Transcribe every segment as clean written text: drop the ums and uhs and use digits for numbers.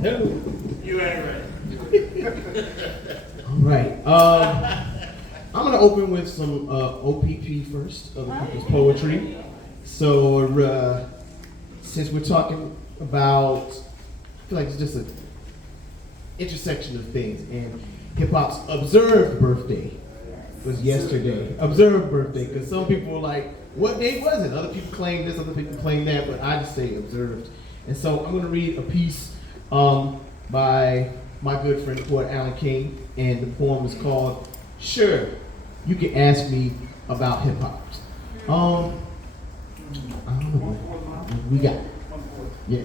No. You ain't ready. All right. I'm going to open with some OPP first, other people's poetry. So, since we're talking about, I feel like it's just an intersection of things, and hip hop's observed birthday was yesterday. Observed birthday, because some people were like, what day was it? Other people claim this, other people claim that, but I just say observed. And so I'm going to read a piece by my good friend, poet Alan King, and the poem is called Sure, You Can Ask Me About Hip Hop. I don't know what we got. Yeah.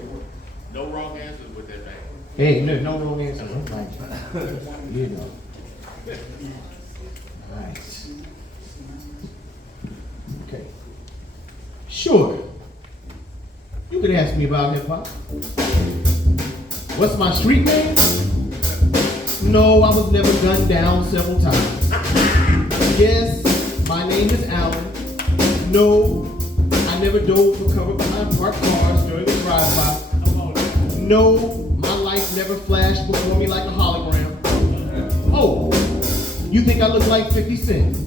No wrong answers with that name. Hey, no wrong answers. I'm like, you know. Nice. Okay. Sure. You could ask me about hip hop. What's my street name? No, I was never gunned down several times. Yes, my name is Alan. No, I never dove for cover behind parked cars during a drive-by. No, my life never flashed before me like a hologram. Oh, you think I look like 50 Cent?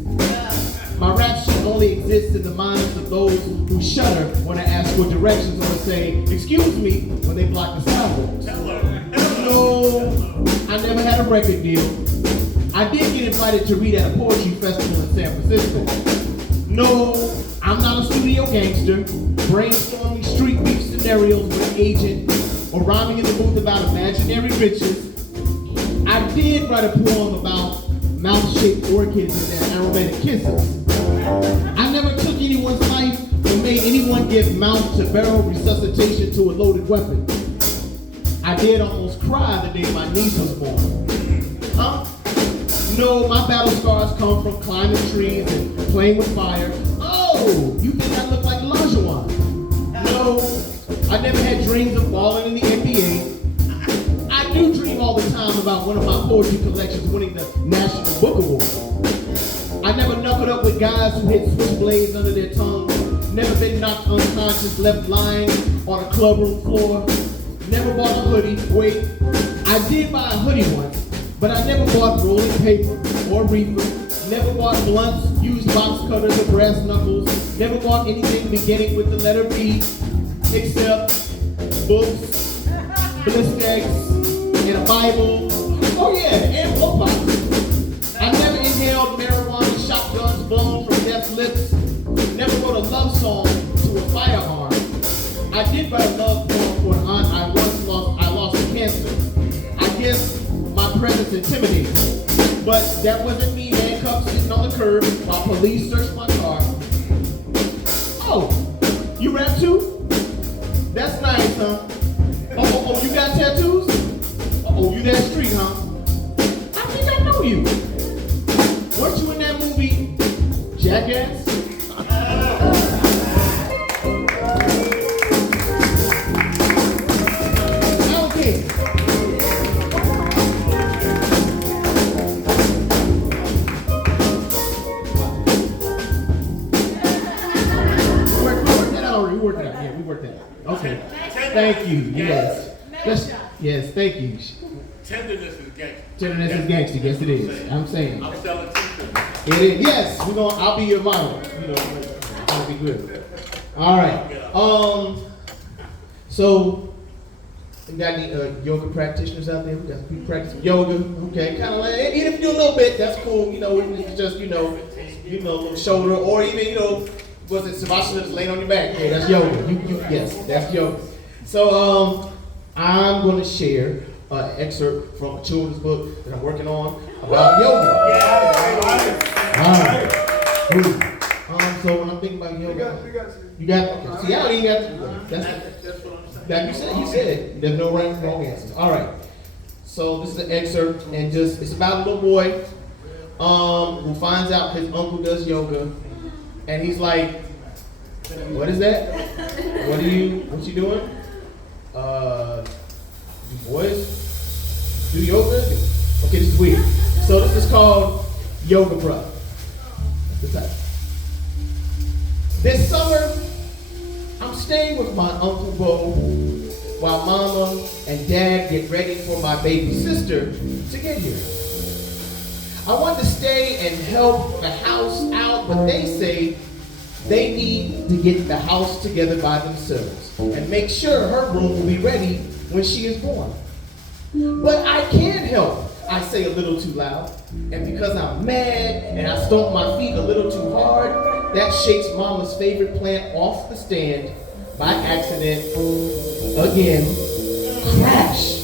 My rap shit only exists in the minds of those who shudder when I ask for directions or say, excuse me, when they block the sidewalks. No, I never had a record deal. I did get invited to read at a poetry festival in San Francisco. No, I'm not a studio gangster, brainstorming street beef scenarios with an agent, or rhyming in the booth about imaginary riches. I did write a poem about mouth-shaped orchids and their aromatic kisses. I never took anyone's life or made anyone give mouth-to-barrel resuscitation to a loaded weapon. I did almost cry the day my niece was born. Huh? No, my battle scars come from climbing trees and playing with fire. Oh, you think I look like Lajuan? No, I never had dreams of balling in the NBA. I do dream all the time about one of my poetry collections winning the National Book Award. I never knuckled up with guys who hit switchblades under their tongue. Never been knocked unconscious, left lying on a clubroom floor. Never bought a hoodie. Wait, I did buy a hoodie once, but I never bought rolling paper or reefer. Never bought blunts, used box cutters, or brass knuckles. Never bought anything beginning with the letter B, except books, blistex, and a Bible. Oh yeah, and blow pops. I never inhaled marijuana, shotguns blown from death's lips. Never wrote a love song to a firearm. I did write a love poem for an aunt I once lost. I lost to cancer. I guess my presence intimidated, but that wasn't me handcuffed sitting on the curb while police searched my car. Oh, you rap too? That's nice, huh? Oh, you got tattoos? Oh, you that street, huh? I think I know you. Weren't you in that movie, Jackass? Okay. Thank you. Yes, thank you. Tenderness is gangster. Tenderness is gangster. Yes, it is. I'm saying. I'm selling t-shirts. It is. Yes, I'll be your model. That'll be good. All right. So, we got any yoga practitioners out there? We got people practicing yoga. Okay, kind of like, even if you do a little bit, that's cool. It's just a little shoulder, or even was it Savasana just laying on your back? Yeah, that's yoga. Yes, that's yoga. So I'm going to share an excerpt from a children's book that I'm working on about yoga. All right. So when I'm thinking about yoga, you got okay. See, I don't even got to. That's what I'm saying. You said it. There's no right and wrong answers. All right. So this is an excerpt, and it's about a little boy who finds out his uncle does yoga. And he's like, what is that? What you doing? You boys do yoga? Okay, this is weird. So this is called Yoga Bro. That's the title. This summer, I'm staying with my Uncle Bo while Mama and Dad get ready for my baby sister to get here. I want to stay and help the house out, but they say they need to get the house together by themselves and make sure her room will be ready when she is born. But I can't help, I say a little too loud, and because I'm mad and I stomp my feet a little too hard, that shakes Mama's favorite plant off the stand by accident again. Crash!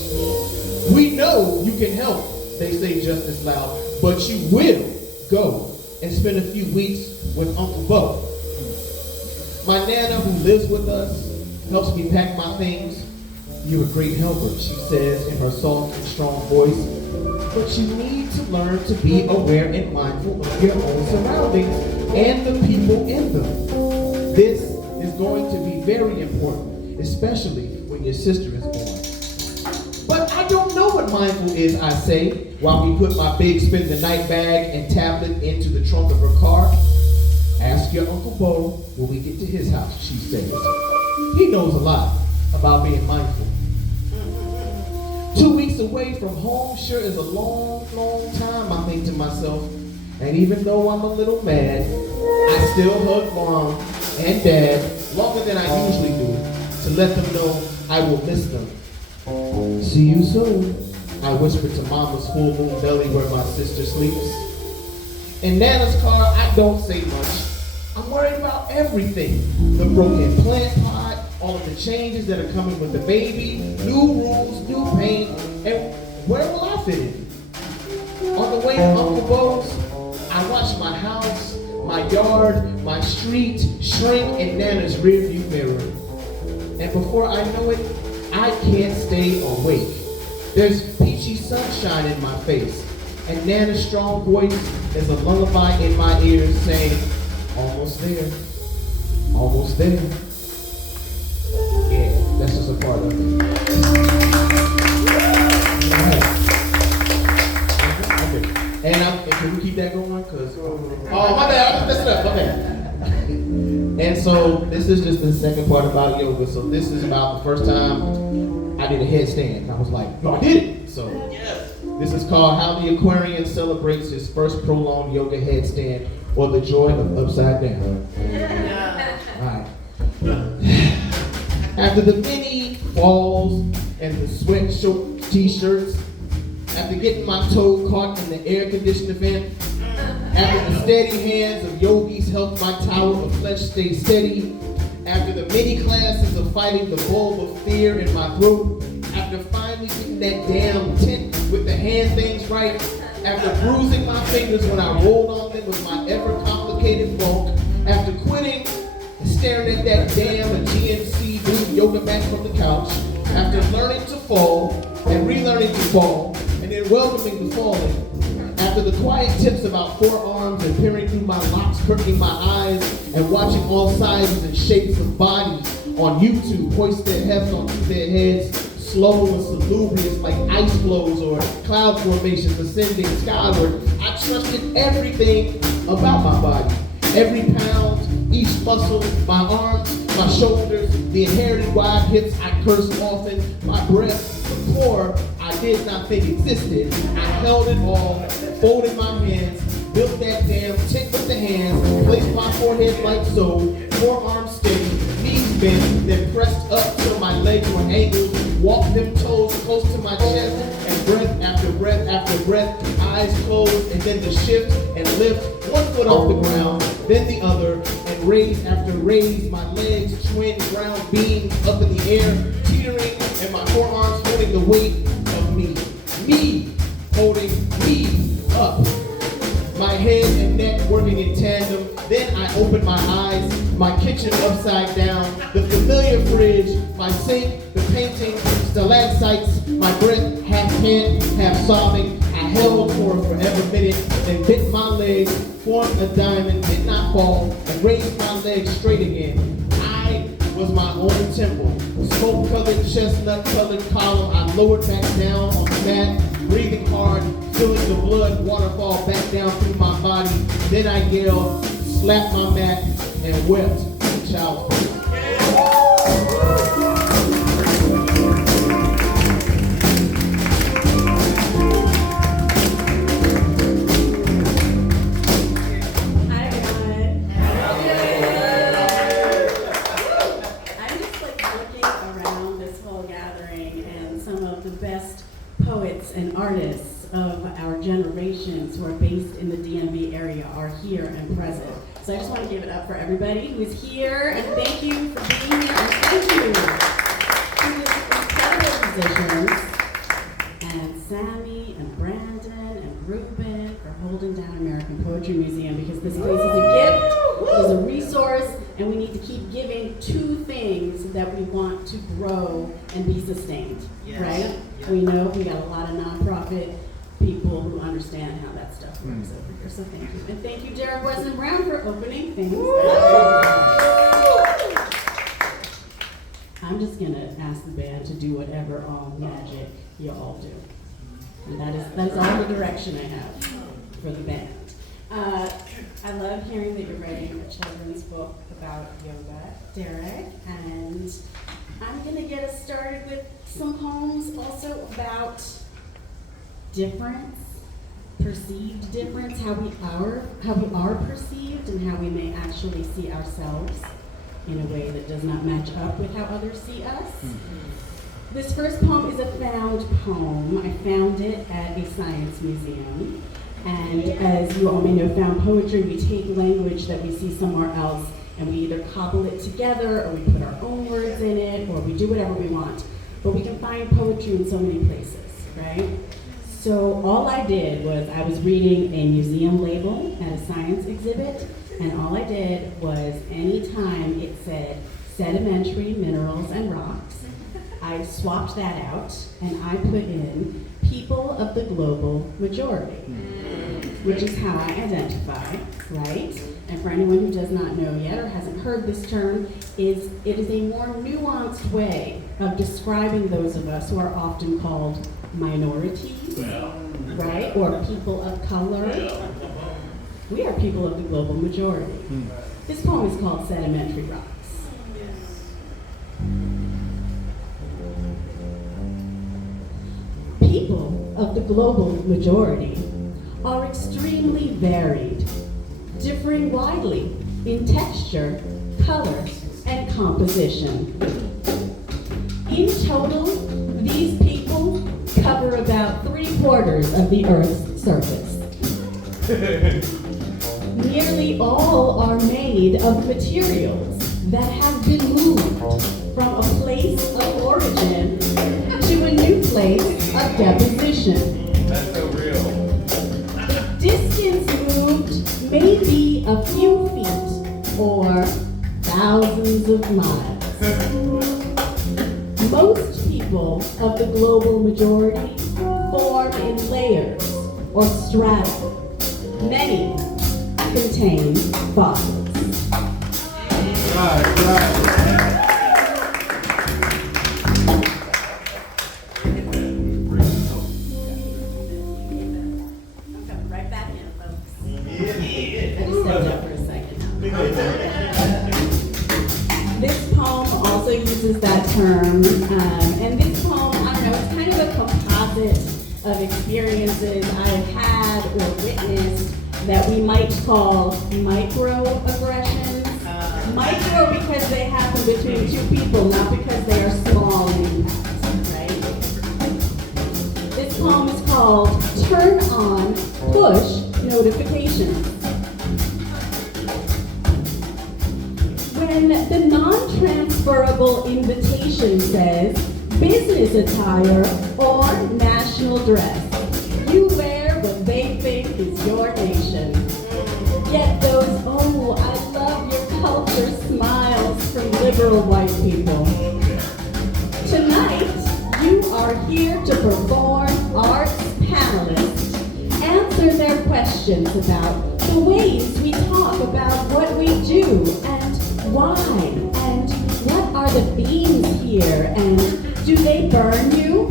We know you can help, they say just as loud, but you will go and spend a few weeks with Uncle Bo. My Nana, who lives with us, helps me pack my things. You're a great helper, she says in her soft and strong voice, but you need to learn to be aware and mindful of your own surroundings and the people in them. This is going to be very important, especially when your sister is born. But I don't know what mindful is, I say, while we put my big spend-the-night bag and tablet into the trunk of her car. Ask your Uncle Bo when we get to his house, she says. He knows a lot about being mindful. 2 weeks away from home sure is a long, long time, I think to myself. And even though I'm a little mad, I still hug Mom and Dad longer than I usually do to let them know I will miss them. See you soon, I whisper to Mama's full moon belly where my sister sleeps. In Nana's car, I don't say much. I'm worried about everything. The broken plant pot, all of the changes that are coming with the baby, new rules, new paint, and where will I fit in? On the way to Uncle Bo's, I watch my house, my yard, my street shrink in Nana's rearview mirror. And before I know it, I can't stay awake. There's peachy sunshine in my face, and Nana's strong voice is a lullaby in my ears saying, almost there, almost there. Yeah, that's just a part of it. Okay. And can we keep that going? Oh, my bad, I messed it up, okay. And so this is just the second part about yoga. So this is about the first time I did a headstand. I was like, no, I did it. So this is called How the Aquarian Celebrates His First Prolonged Yoga Headstand, or the joy of upside down. All right. After the many falls and the sweatshirt t-shirts, after getting my toe caught in the air conditioner vent, after the steady hands of yogis helped my tower of flesh stay steady, after the many classes of fighting the bulb of fear in my throat, after finally getting that damn tent with the hand things right, after bruising my fingers when I rolled on them with my ever-complicated bulk, after quitting and staring at that damn GNC blue yoga mat from the couch, after learning to fall and relearning to fall, and then welcoming the falling, after the quiet tips about forearms and peering through my locks, curtaining my eyes, and watching all sizes and shapes of bodies on YouTube hoist their heads onto their heads, slow and salubrious like ice flows or cloud formations ascending skyward, I trusted everything about my body. Every pound, each muscle, my arms, my shoulders, the inherited wide hips I cursed often, my breath, the core I did not think existed. I held it all, folded my hands, built that damn tent with the hands, placed my forehead like so, forearms steady, knees bent, then pressed up till my legs were angled, walked them toes close to my chest, and breath after breath after breath, eyes closed, and then the shift and lift, one foot off the ground, then the other, and raise after raise, my legs twin ground beams up in the air, teetering, and my forearms holding the weight of me holding me up. My head and neck working in tandem. Then I opened my eyes, my kitchen upside down, the familiar fridge, my sink, the painting, stalactites, my breath half pant, half sobbing. I held for a forever minute, then bit my leg, formed a diamond, did not fall, and raised my legs straight again. I was my own temple. Smoke-colored, chestnut-colored column, I lowered back down on the mat, breathing hard, feeling the blood waterfall back down through my body. Then I yelled, slapped my mat, and wept in child's pose. some of the best poets and artists of our generations who are based in the DMV area are here and present. So I just want to give it up for everybody who is here, and thank you for being here, and thank you to the incredible musicians, and Sammy, and Brandon, and Ruben for holding down American Poetry Museum, because this place is a gift, it is a resource, and we need to keep giving to things that we want to grow and be sustained, right? We know we got a lot of nonprofit people who understand how that stuff works over here, so thank you. And thank you, Derrick, Weston, Brown, for opening things. I'm just gonna ask the band to do whatever all magic you all do. And that's all the direction I have for the band. I love hearing that you're writing a children's book about yoga, Derrick, and I'm gonna get us started with some poems also about difference, perceived difference, how we are perceived, and how we may actually see ourselves in a way that does not match up with how others see us. This first poem is a found poem. I found it at a science museum. And as you all may know, found poetry, we take language that we see somewhere else and we either cobble it together, or we put our own words in it, or we do whatever we want. But we can find poetry in so many places, right? So all I did was, I was reading a museum label at a science exhibit, and all I did was, anytime it said sedimentary minerals and rocks, I swapped that out, and I put in people of the global majority, which is how I identify, right? And for anyone who does not know yet or hasn't heard this term, it is a more nuanced way of describing those of us who are often called minorities, right? Or people of color. We are people of the global majority. This poem is called Sedimentary Rocks. People of the global majority are extremely varied, differing widely in texture, color, and composition. In total, these people cover about 3/4 of the Earth's surface. Nearly all are made of materials that have been moved from a place of origin to a new place of deposition. That's so real. The distance moved may be a few feet or thousands of miles. Most people of the global majority form in layers or strata. Many contain fossils. Right. I'm coming right back in, folks. I just stepped up for a second. This poem also uses that term, and this poem, I don't know, it's kind of a composite of experiences I have had or witnessed that we might call microaggressions. Micro because they happen between two people, not because they are small in impact, right? This poem is called Turn On Push Notifications. When the non-transferable invitation says business attire or national dress, you wear what they think is your nation. Get those, oh, I love your culture smiles from liberal white people. Tonight, you are here to perform arts panelists, answer their questions about the ways we talk about what we do and why, and what are the themes here, and do they burn you?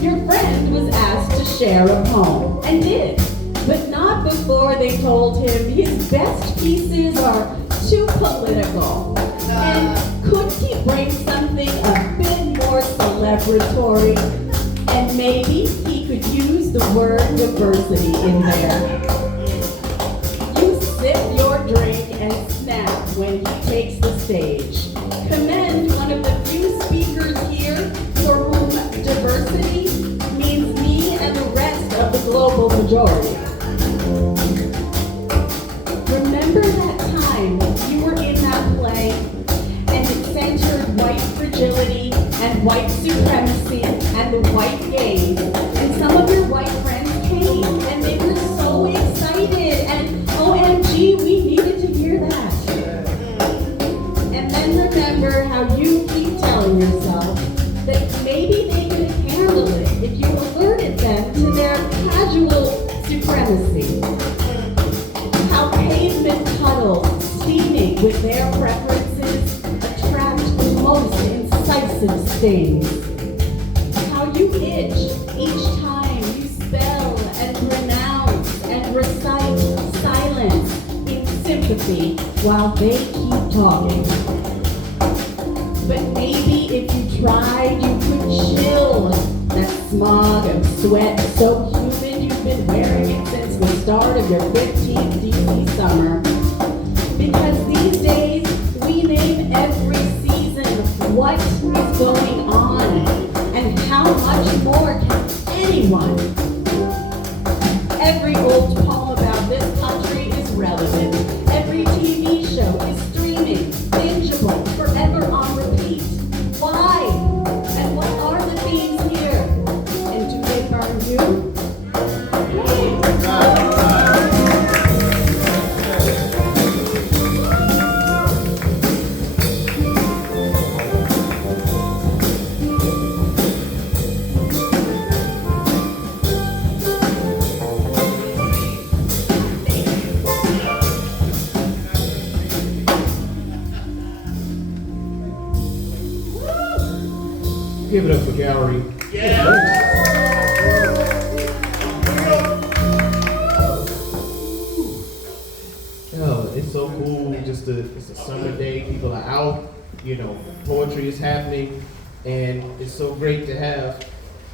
Your friend was asked to share a poem, and did, but not before they told him his best pieces are too political. And could he bring something a bit more celebratory? And maybe he could use the word diversity in there. You sip your drink and snap when he takes the stage. Commend one of the few speakers here for whom majority. Remember that time you were in that play and it centered white fragility and white supremacy and the white gaze, and some of your white friends came and they were so excited and OMG, we needed to hear that. And then remember how you keep telling yourself that maybe they could handle it if you alerted them to their casual supremacy. How pavement puddles steaming with their preferences attract the most incisive stings. How you itch each time you spell and pronounce and recite silence in sympathy while they keep talking. But maybe if you tried, you could chill that smog of sweat so humid you've been wearing it since the start of your 15th DC summer. Because these days, we name every season what is going on and how much more can anyone. Every old poem about this country is relevant. Every TV show is streaming, bingeable, forever on repeat. Why? And what are the themes here? And do they burn you? Give it up for Gowri. Yo, it's so cool. It's a summer day. People are out. You know, poetry is happening, and it's so great to have.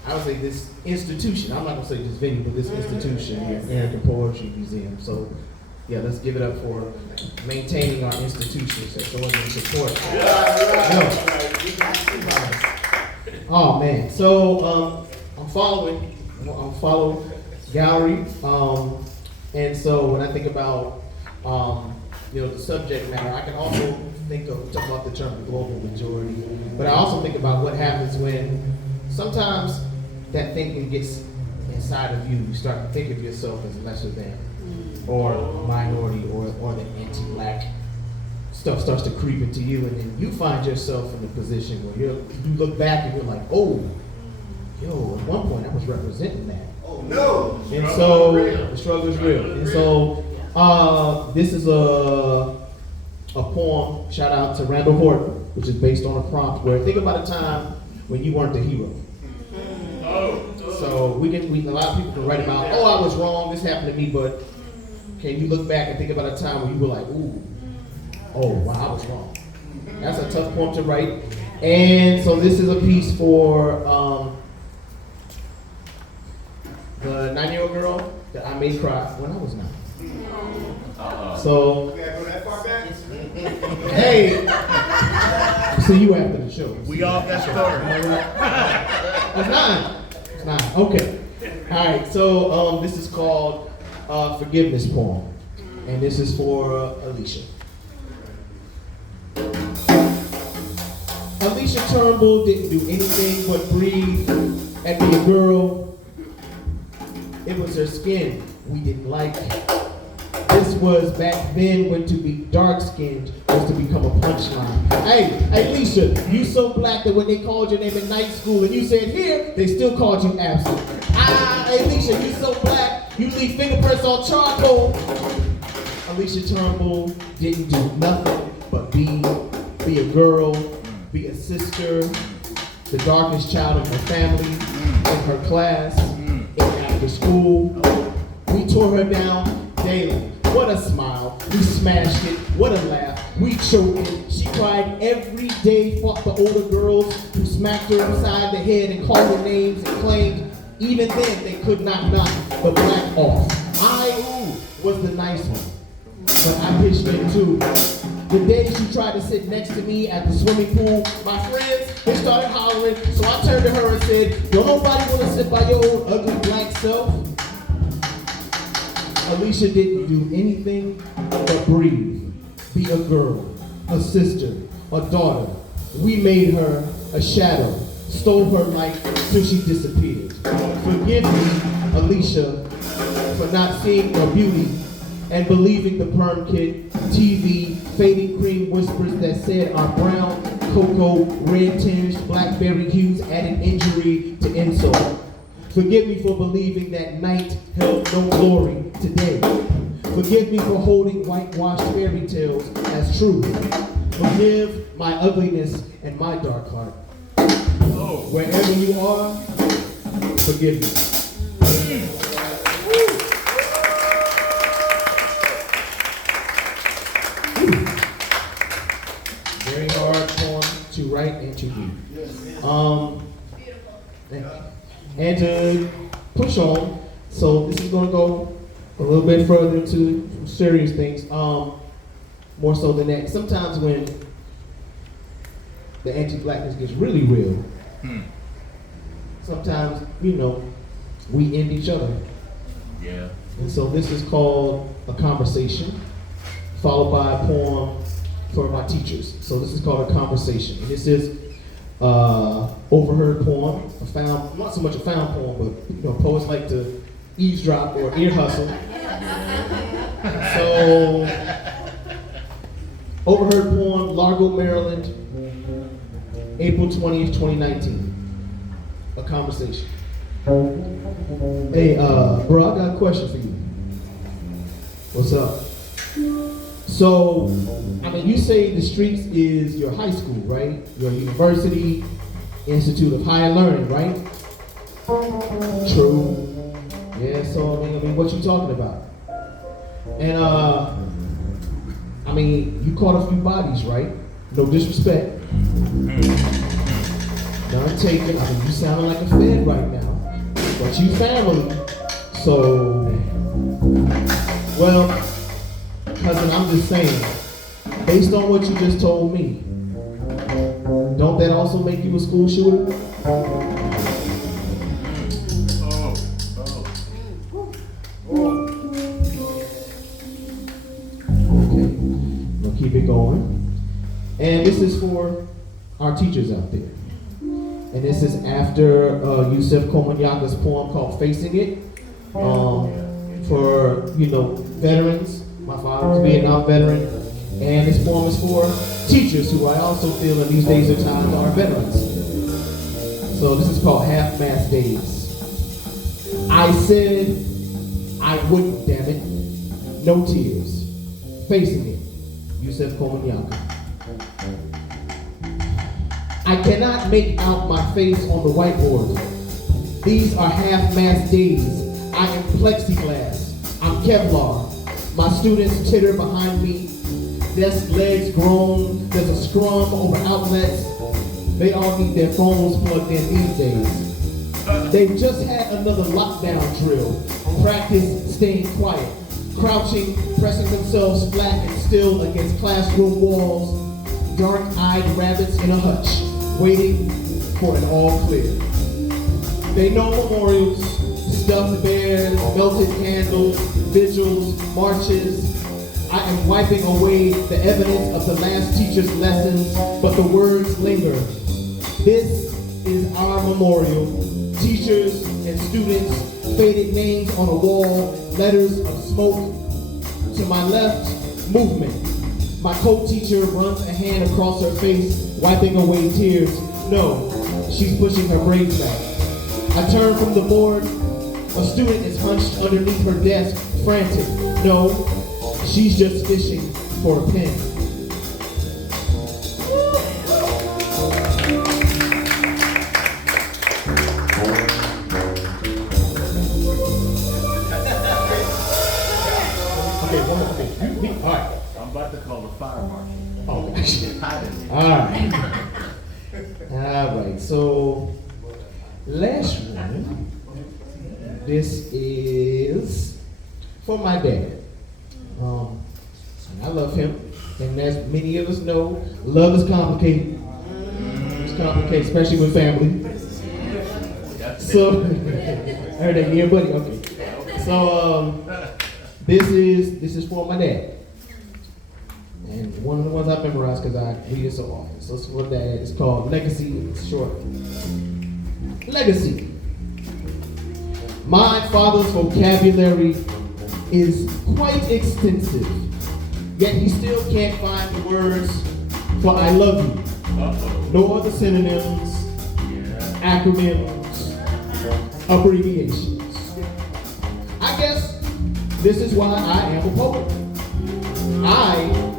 I would say this institution. I'm not gonna say this venue, but this institution here, American Poetry Museum. So, yeah, let's give it up for maintaining our institutions and showing them support. Oh man, so I'm following Gowri, and so when I think about the subject matter, I can also talk about the term global majority, but I also think about what happens when sometimes that thinking gets inside of you. You start to think of yourself as lesser than, or a minority, or the anti-black. Stuff starts to creep into you, and then you find yourself in a position where you look back and you're like, oh, yo, at one point I was representing that. Oh no! And so the struggle is real. And so this is a poem, shout out to Randall Horton, which is based on a prompt where think about a time when you weren't the hero. So a lot of people can write about, oh, I was wrong, this happened to me, but can you look back and think about a time when you were like, ooh, oh, wow, I was wrong. That's a tough poem to write. And so this is a piece for the 9-year-old girl that I made cry when I was 9. So, You gotta go that far back? hey, see you after the show. We all got started. It's 9. Okay. All right. So this is called Forgiveness Poem, and this is for Alicia. Alicia Turnbull didn't do anything but breathe and be a girl. It was her skin we didn't like. This was back then when to be dark-skinned was to become a punchline. Hey, Alicia, you so black that when they called your name in night school and you said here, they still called you absent. Alicia, you so black, you leave fingerprints on charcoal. Alicia Turnbull didn't do nothing but be a girl, be a sister, the darkest child of her family, in her class, in after school. We tore her down daily. What a smile. We smashed it. What a laugh. We choked it. She cried every day, fought the older girls who smacked her upside the head and called her names and claimed even then they could not knock the black off. I was the nice one, but I pitched in too. The day she tried to sit next to me at the swimming pool, my friends, they started hollering, so I turned to her and said, don't nobody want to sit by your old ugly black self? Alicia didn't do anything but breathe, be a girl, a sister, a daughter. We made her a shadow, stole her life till she disappeared. Forgive me, Alicia, for not seeing her beauty and believing the perm kit, TV, fading cream whispers that said our brown, cocoa, red tinged, blackberry hues added injury to insult. Forgive me for believing that night held no glory today. Forgive me for holding whitewashed fairy tales as truth. Forgive my ugliness and my dark heart. Wherever you are, forgive me. Very hard poem to write and to read. And to push on, so this is going to go a little bit further into some serious things, more so than that. Sometimes when the anti-blackness gets really real, sometimes, you know, we end each other. Yeah. And so this is called A Conversation, followed by a poem for my teachers. So this is called A Conversation. And this is overheard poem, a found, not so much a found poem, but you know, poets like to eavesdrop or ear hustle. So, overheard poem, Largo, Maryland, April 20th, 2019. A Conversation. Hey, bro, I got a question for you. What's up? So, I mean, you say the streets is your high school, right? Your university, Institute of Higher Learning, right? True. Yeah, so I mean, what you talking about? And I mean, you caught a few bodies, right? No disrespect. None taken. I mean, you sounding like a fed right now, but you family. So, well, cousin, I'm just saying, based on what you just told me, don't that also make you a school shooter? Okay, we'll keep it going. And this is for our teachers out there. And this is after Yusef Komanyaka's poem called Facing It. For, you know, veterans. My father was a Vietnam veteran. And this poem is for teachers who I also feel in these days of time are veterans. So this is called Half-Mast Days. I said I wouldn't, damn it. No tears. Facing it. Yusef Komanyaka. I cannot make out my face on the whiteboard. These are half-mast days. I am plexiglass. I'm Kevlar. My students titter behind me. Desk legs groan. There's a scrum over outlets. They all need their phones plugged in these days. They've just had another lockdown drill. Practice staying quiet. Crouching, pressing themselves flat and still against classroom walls. Dark-eyed rabbits in a hutch, waiting for an all clear. They know memorials, stuffed bears, melted candles, vigils, marches. I am wiping away the evidence of the last teacher's lessons, but the words linger. This is our memorial. Teachers and students, faded names on a wall, letters of smoke. To my left, movement. My co-teacher runs a hand across her face, wiping away tears. No, she's pushing her braids back. I turn from the board. A student is hunched underneath her desk, frantic. No, she's just fishing for a pen. Okay, one more. Okay, all right. I'm about to call the fire marshal. Oh, Hiding. all right. All right, so last one. This is for my dad. I love him, and as many of us know, love is complicated. It's complicated, especially with family. So, I heard that, yeah, buddy. Okay. So, This is for my dad. And one of the ones I memorized because I read it so often. So it's for dad. It's called Legacy. It's short. Legacy. My father's vocabulary is quite extensive, yet he still can't find the words for I love you, nor the synonyms, acronyms, abbreviations. I guess this is why I am a poet. I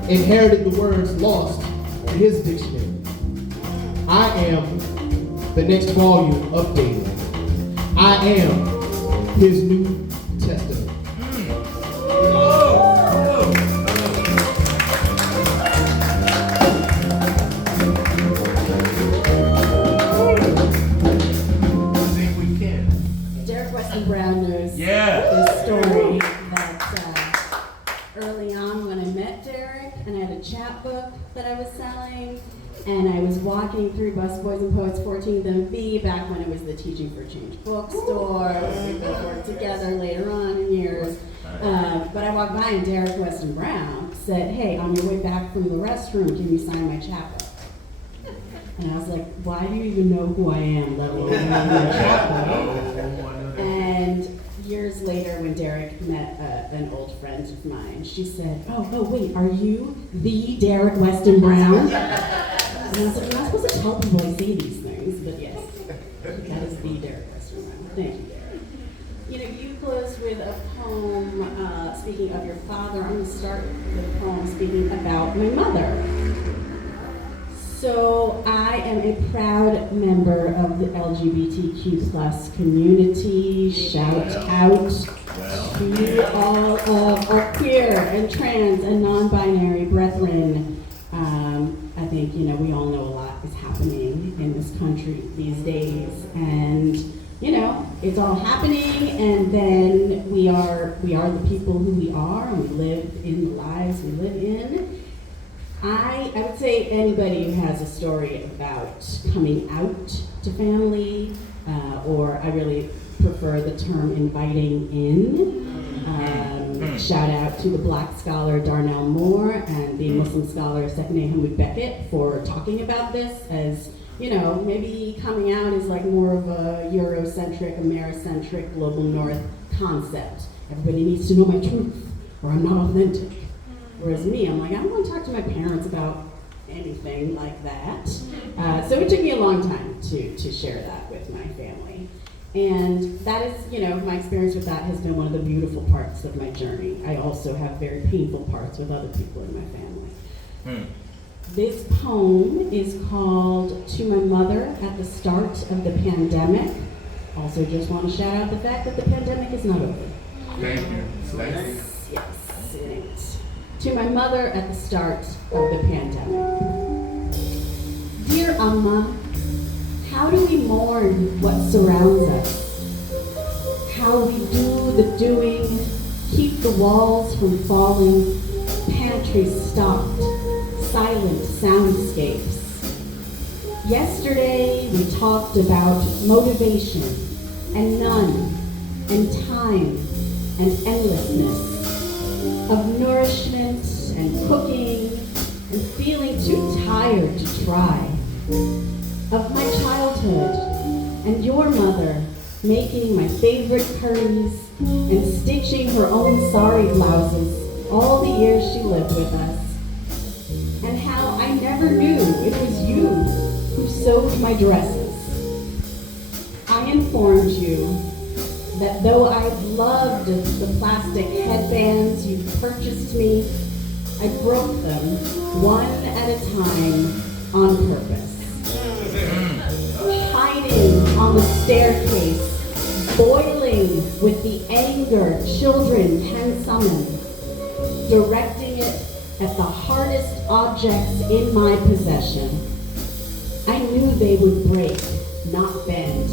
inherited the words lost in his dictionary. I am the next volume updated. I am his New Testament. Derrick Weston Brown knows Yeah. this story that early on when I met Derrick and I had a chapbook that I was selling and I was walking through Busboys and Poets 14th and B back when it was the Teaching for Change bookstore. We both worked together later on in years. But I walked by and Derrick Weston Brown said, "Hey, on your way back from the restroom, can you sign my chapbook?" And I was like, why do you even know who I am, let alone my chapbook? And years later, when Derrick met an old friend of mine, she said, oh, wait, are you the Derrick Weston Brown? And I was like, I'm not supposed to tell people I say these things, but yes, that is the Derrick Weston Brown. Thank you, Derrick. You know, you closed with a poem speaking of your father. I'm going to start with a poem speaking about my mother. So I am a proud member of the LGBTQ plus community. Shout out to all of our queer and trans and non-binary brethren. I think, you know, we all know a lot is happening in this country these days. And, you know, it's all happening and then we are the people who we are and we live in the lives we live in. I would say anybody who has a story about coming out to family, or I really prefer the term inviting in. Shout out to the Black scholar Darnell Moore and the Muslim scholar Sekne Hamoud Beckett for talking about this as, you know, maybe coming out is like more of a Eurocentric, Americentric, global north concept. Everybody needs to know my truth or I'm not authentic. Whereas me, I'm like, I don't want to talk to my parents about anything like that. So it took me a long time to share that with my family. And that is, you know, my experience with that has been one of the beautiful parts of my journey. I also have very painful parts with other people in my family. This poem is called To My Mother at the Start of the Pandemic. Also just want to shout out the fact that the pandemic is not over. Thank you. Thank you. Yes, it ain't. To my mother at the start of the pandemic. Dear Amma, how do we mourn what surrounds us? How we do the doing, keep the walls from falling, pantries stocked, silent soundscapes. Yesterday we talked about motivation and none and time and endlessness, of nourishment and cooking and feeling too tired to try, of my childhood and your mother making my favorite curries and stitching her own sari blouses all the years she lived with us, and how I never knew it was you who sewed my dresses. I informed you that though I loved the plastic headbands you purchased me, I broke them one at a time on purpose. Hiding on the staircase, boiling with the anger children can summon, directing it at the hardest objects in my possession. I knew they would break, not bend.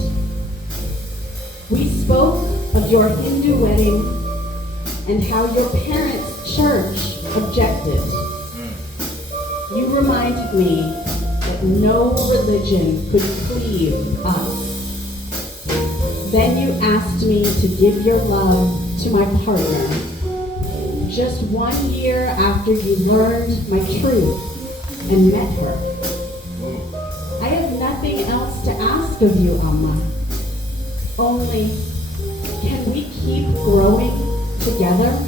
We spoke of your Hindu wedding and how your parents' church objected. You reminded me that no religion could cleave us. Then you asked me to give your love to my partner, just 1 year after you learned my truth and met her. I have nothing else to ask of you, Amma. Only, can we keep growing together?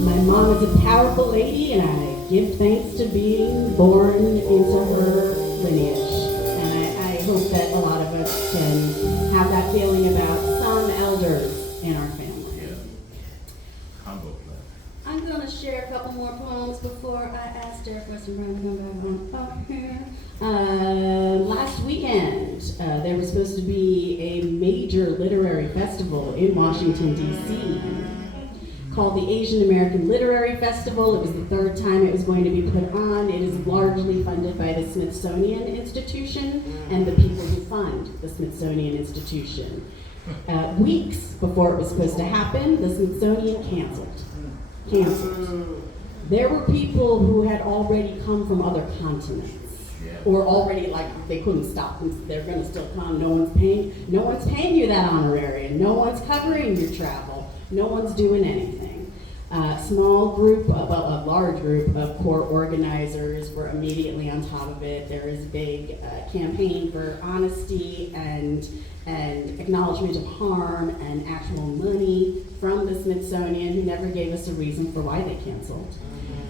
My mom is a powerful lady, and I give thanks to being born into her lineage. And I hope that a lot of us can have that feeling about some elders in our family. I'm going to share a couple more poems before I ask Derrick, Weston to come back on up here. Last weekend, there was supposed to be a major literary festival in Washington, D.C. called the Asian American Literary Festival. It was the third time it was going to be put on. It is largely funded by the Smithsonian Institution and the people who fund the Smithsonian Institution. Weeks before it was supposed to happen, the Smithsonian canceled. There were people who had already come from other continents, or already they couldn't stop. They're going to still come. No one's paying you that honorarium. No one's covering your travel. No one's doing anything. A large group of core organizers were immediately on top of it. There is a big campaign for honesty and acknowledgement of harm and actual money from the Smithsonian, who never gave us a reason for why they canceled.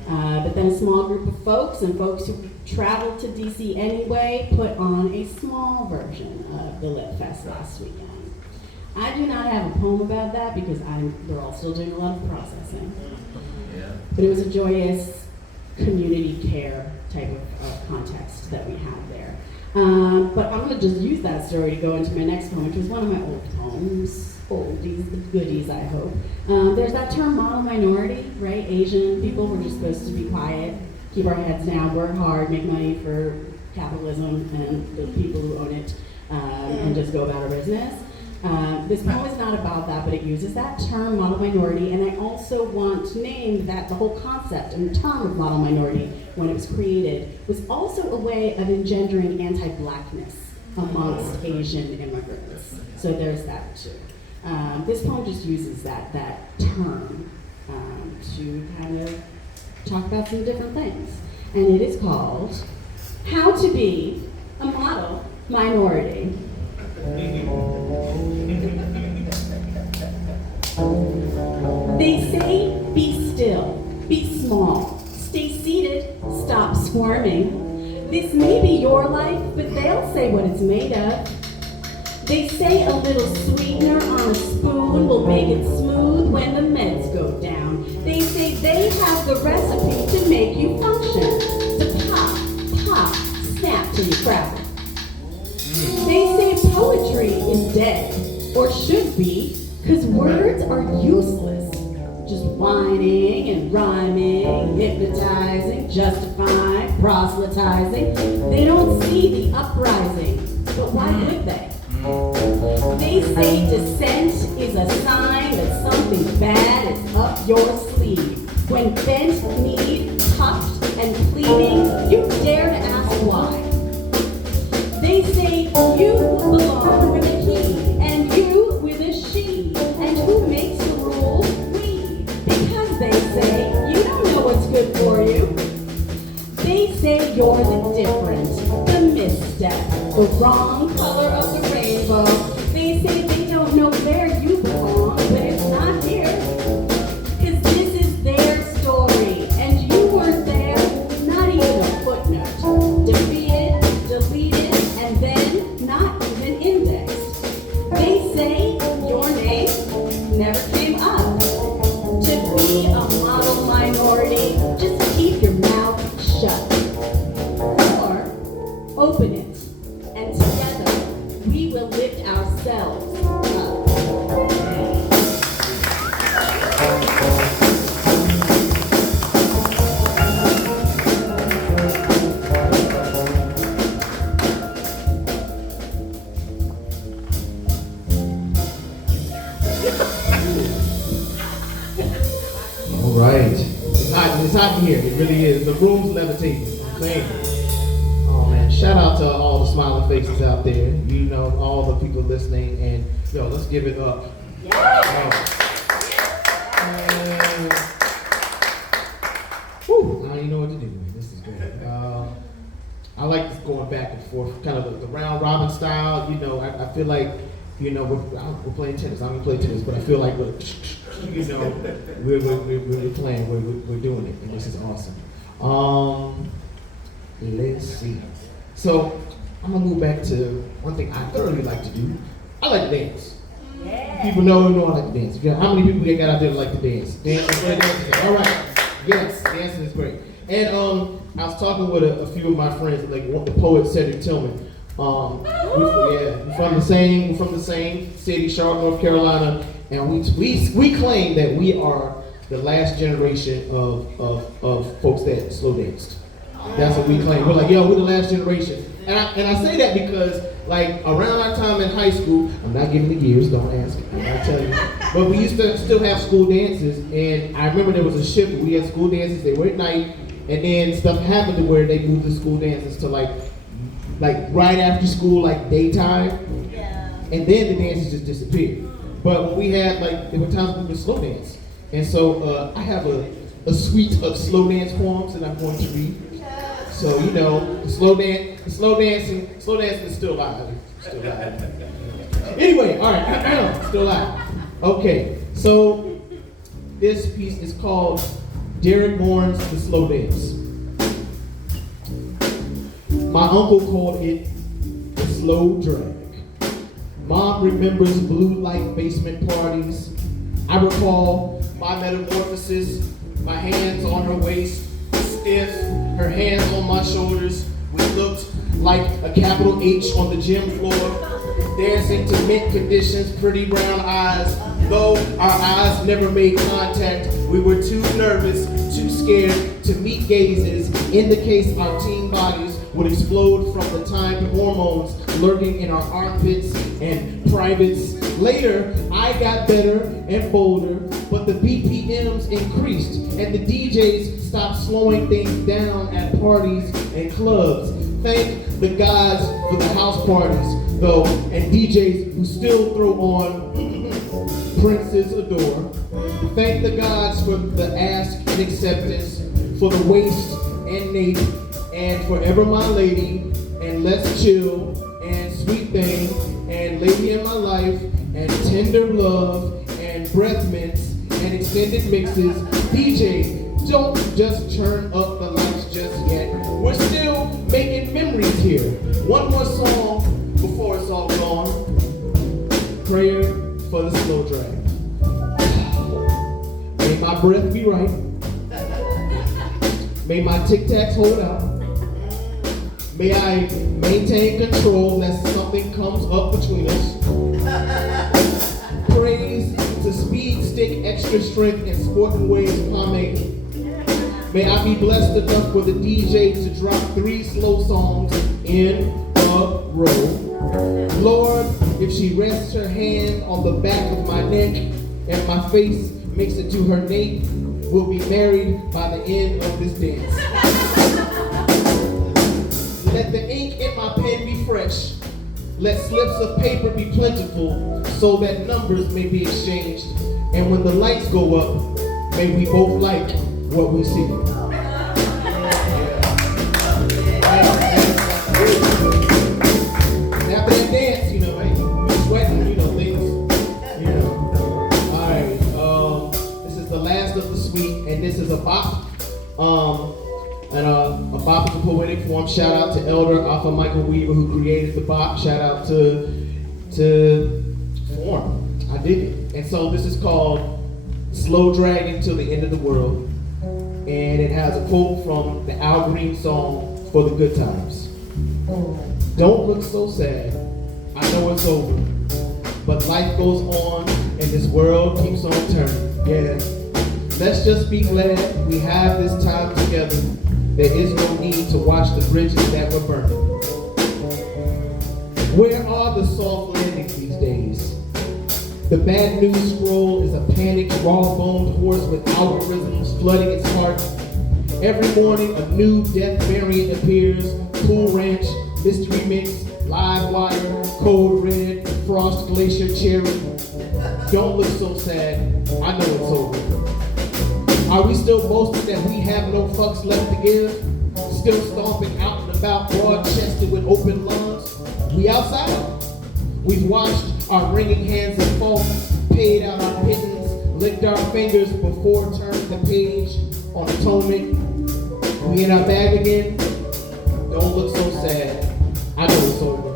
But then a small group of folks and folks who traveled to DC anyway put on a small version of the Lit Fest last weekend. I do not have a poem about that because we're all still doing a lot of processing. But it was a joyous community care type of context that we had there. But I'm going to just use that story to go into my next poem, which was one of my old poems. Oldies, the goodies, I hope. There's that term model minority, right? Asian people, we're just supposed to be quiet, keep our heads down, work hard, make money for capitalism and the people who own it, and just go about our business. This poem is not about that, but it uses that term, model minority, and I also want to name that the whole concept and term of model minority, when it was created, was also a way of engendering anti-blackness amongst Asian immigrants. So there's that too. This poem just uses that term to kind of talk about some different things. And it is called How to Be a Model Minority. They say, be still, be small, stay seated, stop squirming. This may be your life, but they'll say what it's made of. They say a little sweetener on a spoon will make it smooth when the meds go down. They say they have the recipe to make you function, to pop, snap till you crackle. They say poetry is dead, or should be, because words are useless. Just whining and rhyming, hypnotizing, justifying, proselytizing. They don't see the uprising, but why would they? They say dissent is a sign that something bad is up your sleeve. When bent knee, puffed, and pleading, you dare to ask why. They say you belong with a he, and you with a she, and who makes the rules? We. Because they say you don't know what's good for you. They say you're the different, the misstep, the wrong color of the rainbow. They say they don't know where you belong, but it's not here. Because this is their story, and you weren't there, not even a footnote. Defeated, deleted, and then not even indexed. They say your name never came up. To be a model minority, just keep your mouth shut. Or open it, and together we will lift ourselves up. All right. It's hot in here. It really is. The room's levitating. I'm saying. Shout out to all the smiling faces out there. You know, all the people listening, and yo, let's give it up. Whew, I don't even know what to do, man. This is great. I like this going back and forth, kind of the round robin style. You know, I feel like, you know, we're playing tennis. I don't play tennis, but I feel like we're playing, we're doing it, and this is awesome. Let's see. So I'm gonna move back to one thing I thoroughly like to do. I like to dance. Yeah. People know I like to dance. How many people got out there that like to dance? Dance. All right. Yes, dancing is great. And I was talking with a few of my friends, like the poet Cedric Tillman. We're from the same city, Charlotte, North Carolina, and we claim that we are the last generation of folks that slow danced. That's what we claim. We're like, yo, we're the last generation. And I say that because, like, around our time in high school, I'm not giving the years, don't ask, I'll tell you. But we used to still have school dances, and I remember there was a shift. We had school dances, they were at night, and then stuff happened to where they moved the school dances to like right after school, like daytime. Yeah. And then the dances just disappeared. But when we had, like, there were times we would slow dance. And so I have a suite of slow dance poems that I'm going to read. So, you know, slow dancing is still alive. Anyway, all right, still alive. Okay, so this piece is called Derrick Warren's The Slow Dance. My uncle called it the slow drag. Mom remembers blue light basement parties. I recall my metamorphosis, my hands on her waist, stiff, her hands on my shoulders. We looked like a capital H on the gym floor, dancing to mint conditions, pretty brown eyes. Though our eyes never made contact, we were too nervous, too scared to meet gazes, in the case our teen bodies would explode from the time hormones lurking in our armpits and privates. Later, I got better and bolder, but the BPMs increased and the DJs stopped slowing things down at parties and clubs. Thank the gods for the house parties, though, and DJs who still throw on Prince's Adore. Thank the gods for the ask and acceptance, for the waist and nape, and forever my lady, and let's chill, and sweet thing, and lady in my life, and tender love, and breath mints, and extended mixes. DJ, don't just turn up the lights just yet. We're still making memories here. One more song before it's all gone. Prayer for the slow drag. May my breath be right. May my tic-tacs hold out. May I maintain control lest something comes up between us. Praise to speed, stick, extra strength, and sporting waves pomade. May I be blessed enough for the DJ to drop 3 slow songs in a row. Lord, if she rests her hand on the back of my neck and my face makes it to her nape, we'll be married by the end of this dance. Let the ink in my pen be fresh. Let slips of paper be plentiful so that numbers may be exchanged. And when the lights go up, may we both like what we see. After that dance, you know, hey, you're sweating, you know, things, you know. All right, this is the last of the suite, and this is a bop. And a bop is a poetic form. Shout out to Elder Alpha Michael Weaver who created the bop. Shout out to form. I dig it. And so this is called Slow Dragging Till the End of the World. And it has a quote from the Al Green song For the Good Times. Don't look so sad. I know it's over. But life goes on and this world keeps on turning. Yeah. Let's just be glad we have this time together. There is no need to watch the bridges that were burning. Where are the soft landings these days? The bad news scroll is a panicked, raw-boned horse with algorithms flooding its heart. Every morning, a new death variant appears. Cool Ranch, Mystery Mix, Live Wire, Code Red, Frost Glacier Cherry. Don't look so sad, I know it's over. Are we still boasting that we have no fucks left to give? Still stomping out and about, broad-chested with open lungs? We outside. We've washed our wringing hands in fault, paid out our pittance, licked our fingers before turning the page on atonement. We in our bag again? Don't look so sad, I know it's over.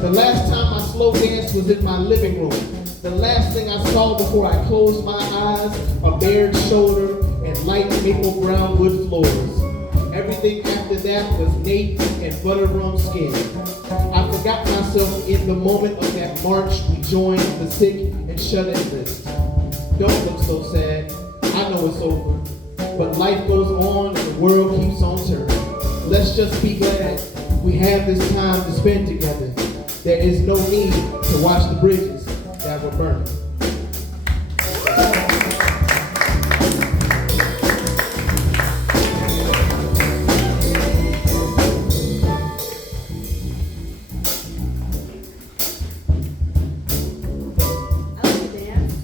The last time I slow danced was in my living room. The last thing I saw before I closed my eyes, a bared shoulder and light maple brown wood floors. Everything after that was nape and butter rum skin. I forgot myself in the moment of that march we joined the sick and shut-in list. Don't look so sad, I know it's over. But life goes on and the world keeps on turning. Let's just be glad we have this time to spend together. There is no need to watch the bridges that were burning.